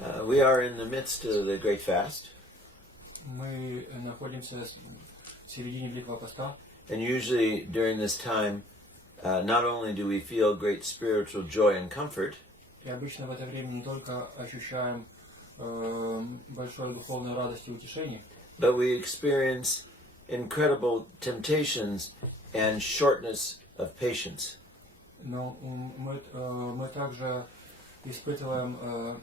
We are in the midst of the Great Fast. Мы находимся в середине Великого Поста. And usually during this time, not only do we feel great spiritual joy and comfort, И обычно в это время не только ощущаем большую духовную радость и утешение, but we experience incredible temptations and shortness of patience. но мы также испытываем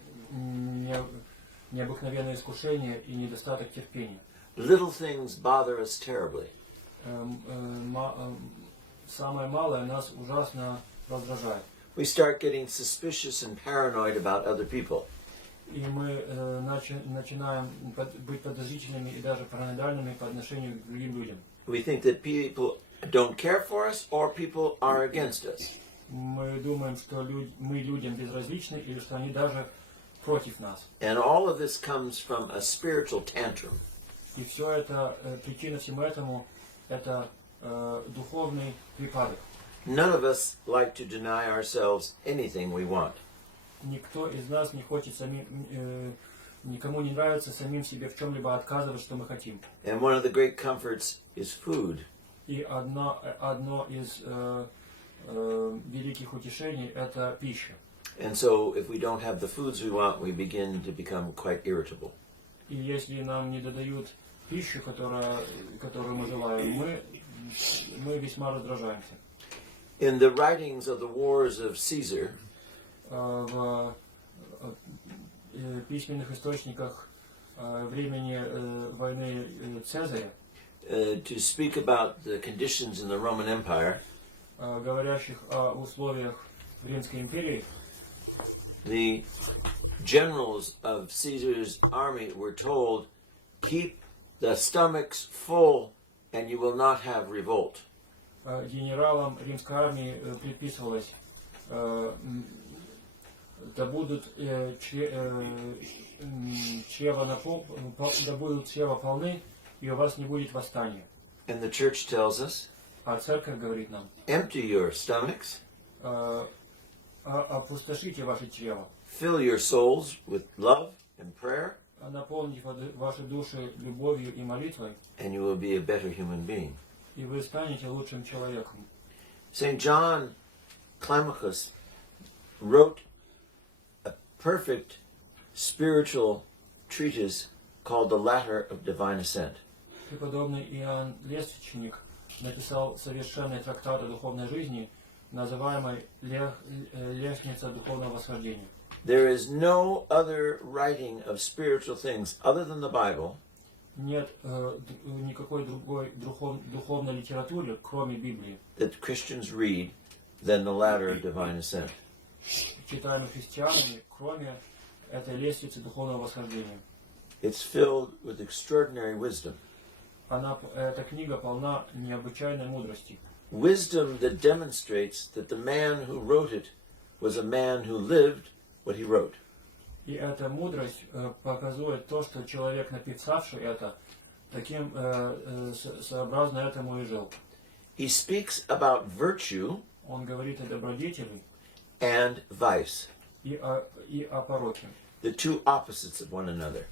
необыкновенное искушение и недостаток терпения. Little things bother us terribly. Самое малое нас ужасно раздражает. We start getting suspicious and paranoid about other people. И мы начинаем быть подозрительными и даже параноидальными по отношению к другим людям. We think that people don't care for us or people are against us. Мы думаем, что мы людям безразличны или что они даже против нас. And all of this comes from a spiritual tantrum. И все это, причина всему этому, это духовный припадок. None of us like to deny ourselves anything we want. Никто из нас не хочет никому не нравится самим себе в чем-либо отказывать, что мы хотим. And one of the great comforts is food. И одно из великих утешений – это пища. And so if we don't have the foods we want, we begin to become quite irritable. И если нам не додают пищу, которую мы желаем, мы весьма раздражаемся. In the writings of the wars of Caesar, В письменных источниках времени войны Цезаря, to speak about the conditions in the Roman Empire, говорящих о условиях в Римской империи, the generals of Caesar's army were told, keep the stomachs full and you will not have revolt. генералам римской армии предписывалось, да будут чрева полны, и у вас не будет восстания. And the church tells us, А церковь говорит нам, empty your stomachs, опустошите ваши чрева, fill your souls with love and prayer, наполните ваши души любовью и молитвой, and you will be a better human being. и вы станете лучшим человеком. St. John Climacus wrote a perfect spiritual treatise called The Ladder of Divine Ascent. Преподобный Иоанн Лествичник написал совершенный трактат о духовной жизни, называемый «Лестница духовного восхождения». There is no other writing of spiritual things other than the Bible Нет никакой другой духовной литературы, кроме Библии, that Christians read than The Ladder of Divine Ascent. читаемой христианами, кроме этой лестницы духовного восхождения. It's filled with extraordinary wisdom. Эта книга полна необычайной мудрости. Wisdom that demonstrates that the man who wrote it was a man who lived what he wrote. И эта мудрость показывает то, что человек, написавший это, таким сообразно этому и жил. He speaks about virtue Он говорит о добродетели and vice, и о пороке. the two opposites of one another.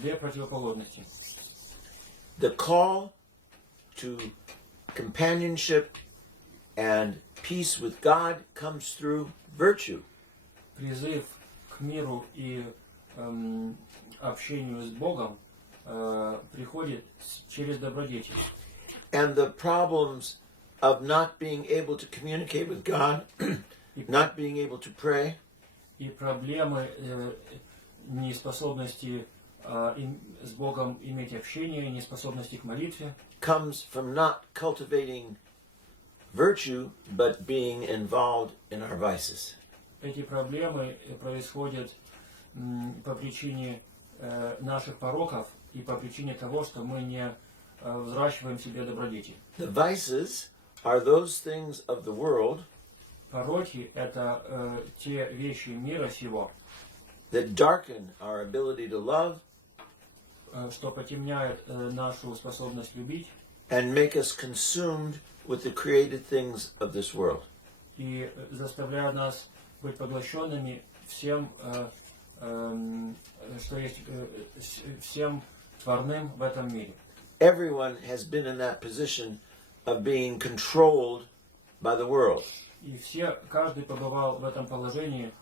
Две противоположности. The call to companionship and peace with God comes through virtue. Призыв к миру и общению с Богом приходит через добродетель. And the problems of not being able to communicate with God, not being able to pray, И проблемы неспособности с Богом иметь общение, неспособности к молитве comes from not cultivating virtue, but being involved in our vices. Эти проблемы происходят по причине наших пороков и по причине того, что мы не взращиваем в себе добродетель. The vices are those things of the world Пороки – это те вещи мира сего, that darken our ability to love что потемняет нашу способность любить and make us consumed with the created things of this world. и заставляют нас быть поглощенными всем что есть всем творным в этом мире. Everyone has been in that position of being controlled by the world. И каждый побывал в этом положении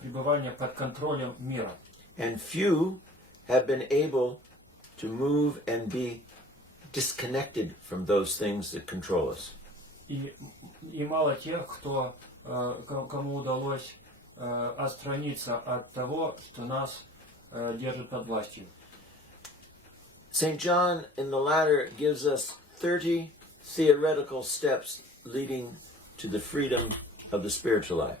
пребывания под контролем мира. And few have been able to move and be disconnected from those things that control us. И мало тех, кому удалось отстраниться от того, что нас держит под властью. St. John in the latter gives us 30 theoretical steps leading to the freedom of the spiritual life.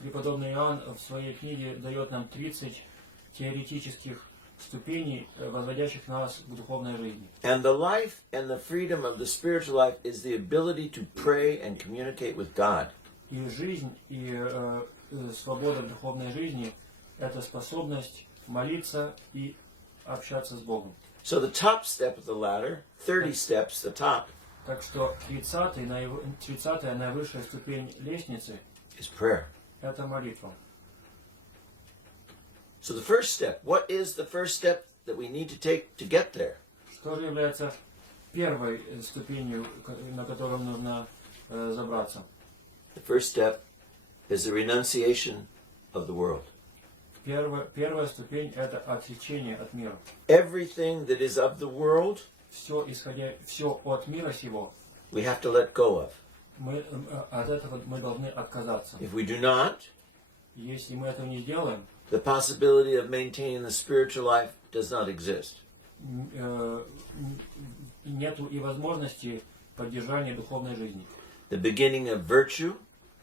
Преподобный Иоанн в своей книге дает нам 30 теоретических ступеней, возводящих нас к духовной жизни. And the life and the freedom of the spiritual life is the ability to pray and communicate with God. И жизнь, и свобода в духовной жизни – это способность молиться и общаться с Богом. So the top step of the ladder, 30 steps, the top, Так что 30-я наивысшая ступень лестницы is prayer. – это молитва. So the first step, what is the first step that we need to take to get there? Что же является первой ступенью, на которую нужно забраться? The first step is the renunciation of the world. Первая ступень – это отречение от мира. Everything that is of the world, Все от мира сего, we have to let go of. от этого мы должны отказаться. If we do not, Если мы этого не сделаем, the possibility of maintaining the spiritual life does not exist. нету и возможности поддержания духовной жизни. The beginning of virtue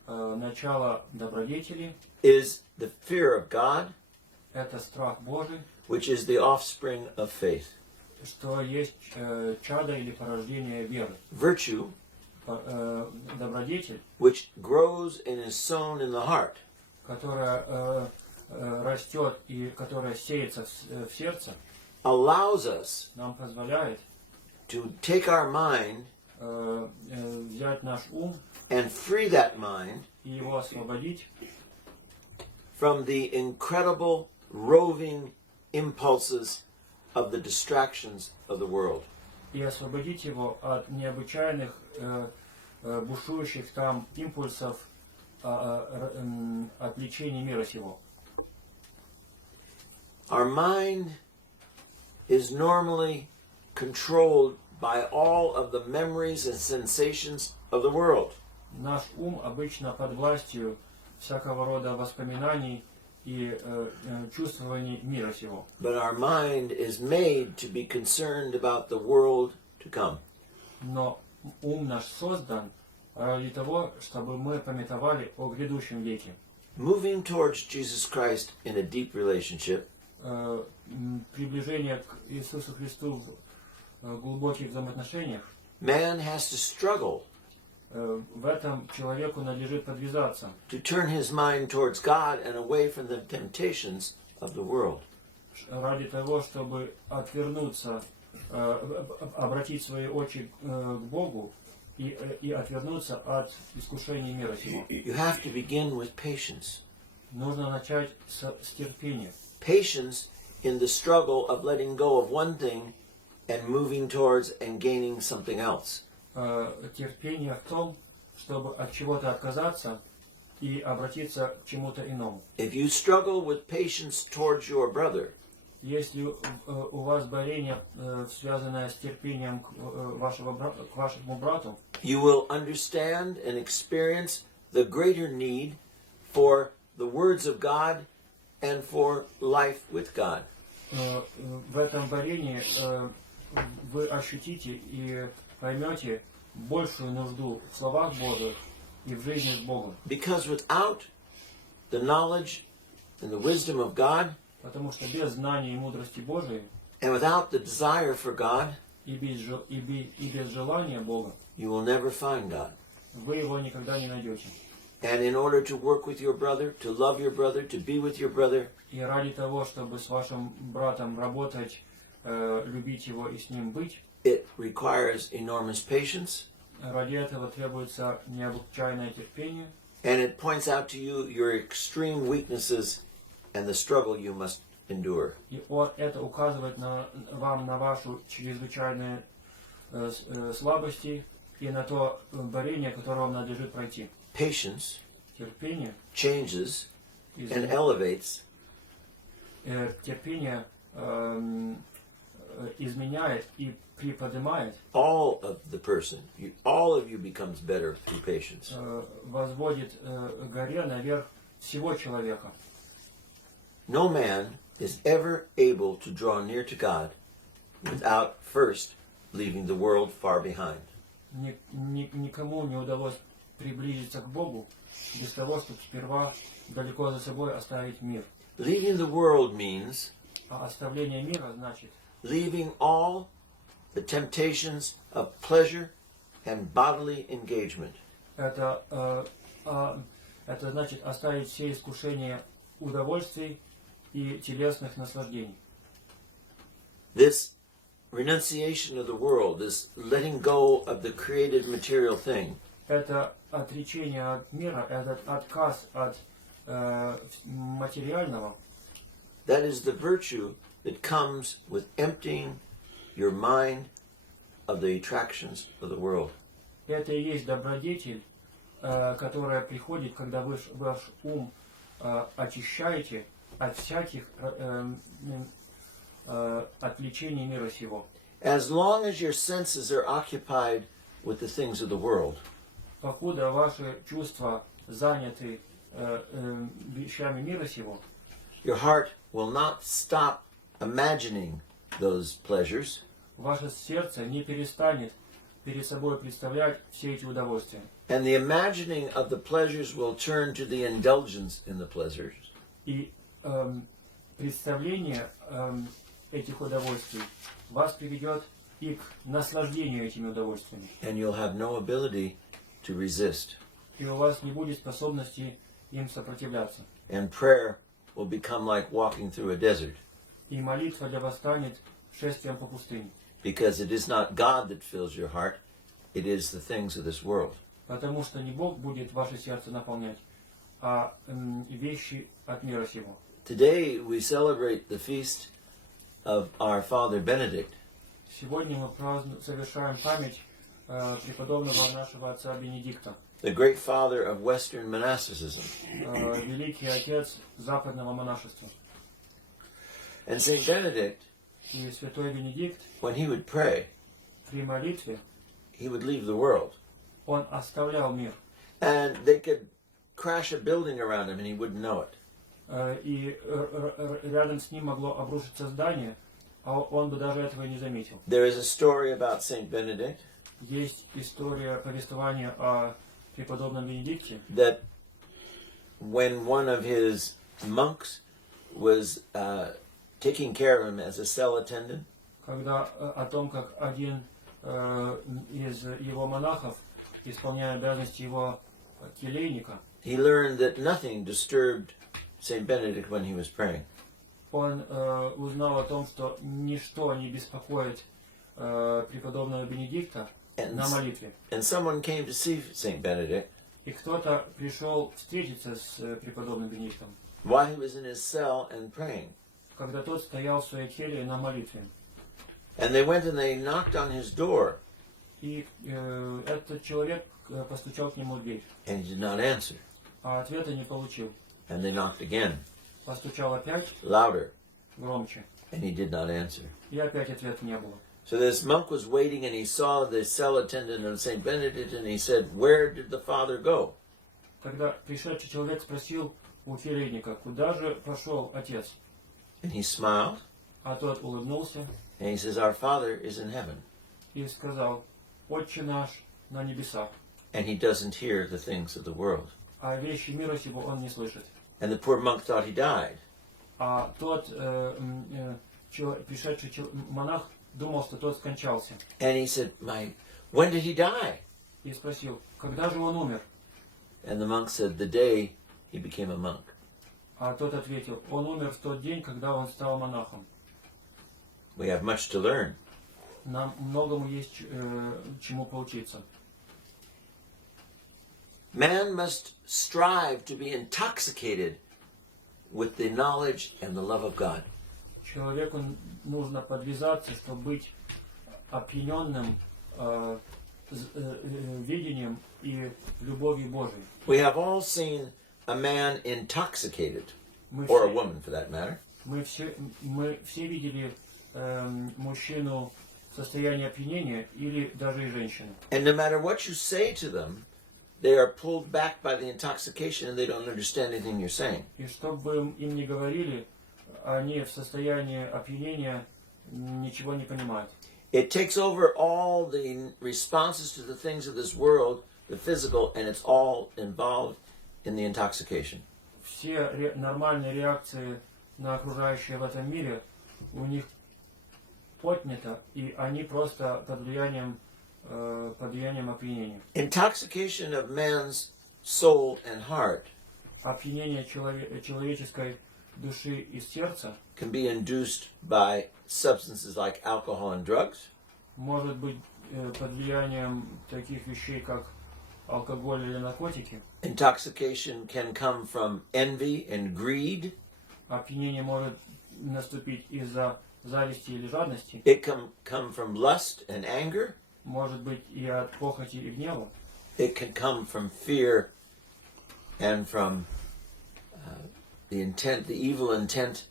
Начало добродетели is the fear of God, – это страх Божий, which is the offspring of faith. что есть чадо или порождение веры. Virtue, Добродетель, which grows and is sown in the heart, которая растет и которая сеется в сердце, allows us нам позволяет to take our mind взять наш ум and free that mind и его освободить from the incredible roving impulses of the distractions of the world. и освободить его от необычайных бушующих там импульсов отвлечения мира сего. Our mind is normally controlled by all of the memories and sensations of the world. Наш ум обычно под властью всякого рода воспоминаний и чувствований мира сего. But our mind is made to be concerned about the world to come. Но ум наш создан ради того, чтобы мы памятовали о грядущем веке. Moving towards Jesus Christ in a deep relationship Приближение к Иисусу Христу в глубоких взаимоотношениях, man has to struggle в этом человеку надлежит подвязаться, to turn his mind towards God and away from the temptations of the world. ради того, чтобы отвернуться, обратить свои очи к Богу и отвернуться от искушений мира сего. You have to begin with patience. Нужно начать с терпения. Patience in the struggle of letting go of one thing and moving towards and gaining something else. Терпение в том, чтобы от чего-то отказаться и обратиться к чему-то иному. If you struggle with patience towards your brother, Если у вас борение, связанное с терпением к вашему брату, you will understand and experience the greater need for the words of God and for life with God. В этом борении вы ощутите и поймете большую нужду в словах Божьих и в жизни с Богом. Because without the knowledge and the wisdom of God, Потому что без знания и мудрости Божией and without the desire for God, и без желания Бога, you will never find God. вы его никогда не найдете. And in order to work with your brother, to love your brother, to be with your brother, И ради того, чтобы с вашим братом работать, любить его и с ним быть, it requires enormous patience, ради этого требуется необычайное терпение, And it points out to you your extreme weaknesses and the struggle you must endure. И это указывает вам на вашу чрезвычайные слабости и на то борение, которое вам надлежит пройти. Patience Терпение changes and elevates терпение изменяет и приподнимает, all of the person. All of you becomes better through patience. возводит горе наверх всего человека. No man is ever able to draw near to God without first leaving the world far behind. Никому не удалось приблизиться к Богу без того, чтобы сперва далеко за собой оставить мир. Leaving the world means А оставление мира значит leaving all the temptations of pleasure and bodily engagement. это значит оставить все искушения удовольствий и телесных наслаждений. This renunciation of the world, this letting go of the created material thing, Это отречение от мира, этот отказ от материального, that is the virtue that comes with emptying your mind of the attractions of the world. это и есть добродетель, которая приходит, когда вы ваш ум очищаете от всяких отвлечений мира сего. As long as your senses are occupied with the things of the world, Покуда ваши чувства заняты вещами мира сего, your heart will not stop imagining those pleasures, ваше сердце не перестанет перед собой представлять все эти удовольствия. and the imagining of the pleasures will turn to the indulgence in the pleasures. И представление этих удовольствий вас приведет и к наслаждению этими удовольствиями. And you'll have no ability to resist. И у вас не будет способности им сопротивляться. And prayer will become like walking through a desert, И молитва для вас станет шествием по пустыне. because it is not God that fills your heart, it is the things of this world. Потому что не Бог будет ваше сердце наполнять, а вещи от мира сего. Today we celebrate the feast of our Father Benedict, Сегодня мы совершаем память преподобного нашего отца Бенедикта, the great father of Western monasticism. великий отец западного монашества. And Saint Benedict, И святой Бенедикт when he would pray, при молитве he would leave the world. он оставлял мир. And they could crash a building around him and he wouldn't know it. И рядом с ним могло обрушиться здание, а он бы даже этого и не заметил. There is a story about Saint Benedict Есть история повествования о преподобном Бенедикте, that when one of his monks was taking care of him as a cell attendant, когда о том, как один из его монахов, исполняя обязанности его келейника, he learned that nothing disturbed Saint Benedict when he was praying. он узнал о том, что ничто не беспокоит преподобного Бенедикта на молитве. And someone came to see Saint Benedict И кто-то пришел встретиться с преподобным Бенедиктом, while he was in his cell and praying. когда тот стоял в своей келье на молитве. And they went and they knocked on his door, И этот человек постучал к нему в дверь, and he did not answer. а ответа не получил. And they knocked again, Постучал опять, louder, громче, and he did not answer. и опять ответа не было. So this monk was waiting, and he saw the cell attendant of Saint Benedict, and he said, "Where did the father go?" Когда пришедший человек спросил у келейника, куда же пошел отец, And he smiled, а тот улыбнулся and he says, "Our Father is in heaven." и сказал: «Отче наш на небесах», And he doesn't hear the things of the world. а вещи мира сего он не слышит. And the poor monk thought he died. А тот пришедший монах думал, что тот скончался, And he said, when did he die?" и спросил, когда же он умер? And the monk said, "The day he became a monk." А тот ответил: он умер в тот день, когда он стал монахом. We have much to learn. Нам многому есть чему поучиться. Man must strive to be intoxicated with the knowledge and the love of God. Человеку нужно подвязаться, чтобы быть опьяненным видением и любовью Божией. We have all seen a man intoxicated, Мы or a все, woman for that matter. мы все видели мужчину в состоянии опьянения или даже и женщину. And no matter what you say to them, they are pulled back by the intoxication and they don't understand anything you're saying. И что бы им ни говорили, они в состоянии опьянения ничего не понимают. It takes over all the responses to the things of this world, the physical, and it's all involved in the intoxication. Все нормальные реакции на окружающее в этом мире у них поднято, и они просто под влиянием опьянения. Intoxication of man's soul and heart Опьянение человеческой души и сердца can be induced by substances like alcohol and drugs. может быть под влиянием таких вещей, как алкоголь или наркотики. Intoxication can come from envy and greed. Опьянение может наступить из-за зависти или жадности. It can come from lust and anger. Может быть и от похоти и гнева. It can come from fear and from the evil intent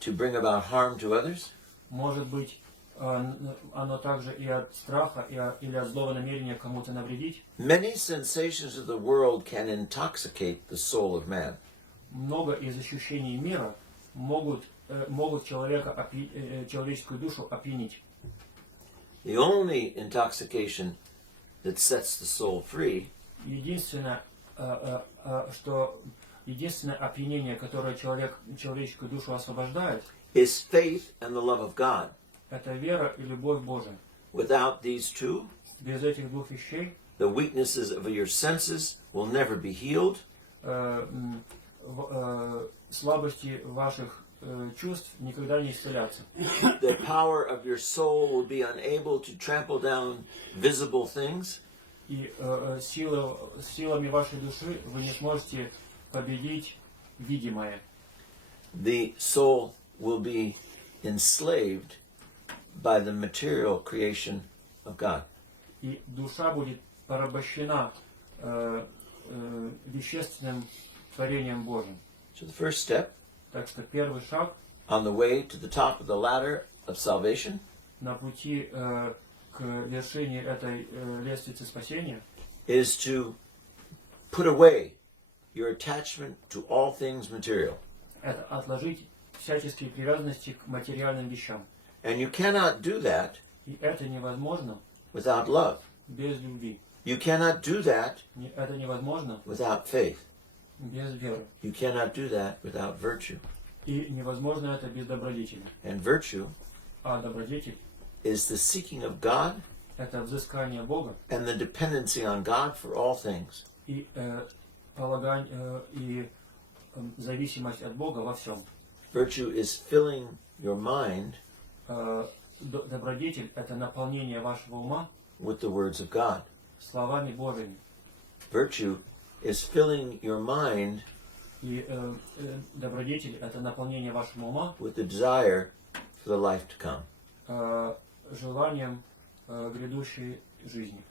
to bring about harm to others. Может быть оно также и от страха, или от злого намерения кому-то навредить. Many sensations of the world can intoxicate the soul of man. Много из ощущений мира могут человеческую душу опьянить. The only intoxication that sets the soul free Единственное опьянение, которое человеческую душу освобождает, is faith and the love of God. это вера и любовь Божия. Without these two, Без этих двух вещей the weaknesses of your senses will never be healed. Слабости ваших чувств никогда не исцелятся. The power of your soul will be unable to trample down visible things. И силами вашей души вы не сможете победить видимое. The soul will be enslaved by the material creation of God. И душа будет порабощена вещественным творением Божьим. So the first step Так что первый шаг on the way to the top of the ladder of salvation на пути к вершине этой лестницы спасения is to put away your attachment to all things material. это отложить всяческие привязанности к материальным вещам. And you cannot do that И это невозможно without love. без любви. You cannot do that Это невозможно without faith. без веры. You cannot do that without virtue. И невозможно это без добродетели. And virtue А добродетель is the seeking of God – это взыскание Бога and the dependency on God for all things. и зависимость от Бога во всем. Virtue is filling your mind Добродетель – это наполнение вашего ума with the words of God. словами Божьими. Virtue is filling your mind И добродетель – это наполнение вашего ума with the desire for the life to come. желанием грядущей жизни.